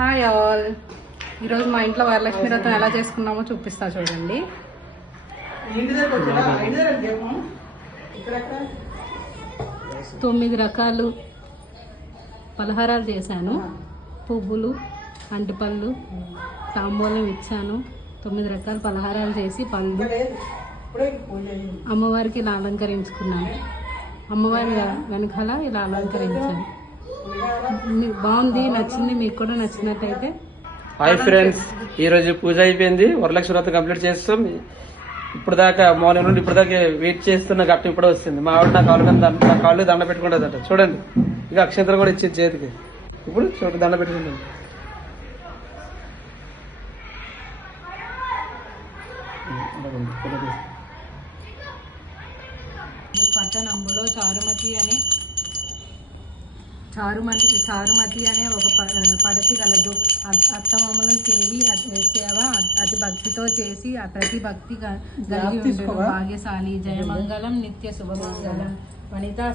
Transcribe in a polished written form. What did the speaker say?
Hi all. ఈరోజు మా ఇంట్లో వరలక్ష్మి వ్రతం ఎలా చేసుకున్నామో చూపిస్తా చూడండి. 9 రకాలు పలహారాలు చేశాను. పువ్వులు, అంటిపళ్ళు, తాంబూలం ఇచ్చాను. 9 రకాల పలహారాలు చేసి పళ్ళు అమ్మవారికి ఇలా అలంకరించుకున్నాను. అమ్మవారి వెనకాల ఇలా అలంకరించాను. బాగుంది, నచ్చింది. మీకు కూడా నచ్చినట్టయితే. హాయ్ ఫ్రెండ్స్, ఈరోజు పూజ అయిపోయింది. వరలక్ష్మి వ్రతం కంప్లీట్ చేస్తాం. ఇప్పుడు దాకా మార్నింగ్ నుండి ఇప్పుడు దాకా వెయిట్ చేస్తున్న గట్ట ఇప్పుడే వస్తుంది. మా ఆవిడ నా కాళ్ళు దండ పెట్టుకుంటుందట. చూడండి, ఇక అక్షంతలు కూడా ఇచ్చేది చేతికి. ఇప్పుడు చూడండి, దండ పెట్టుకుంటుంది. పట్టణంలో చారుమతి అనే ఒక పడతి కలదు. అత్తమామల సేవ అతి భక్తితో చేసి ప్రతి భక్తి కలిగి ఉండడం భాగ్యశాలి. జయమంగళం, నిత్య శుభమంగళం. వనితా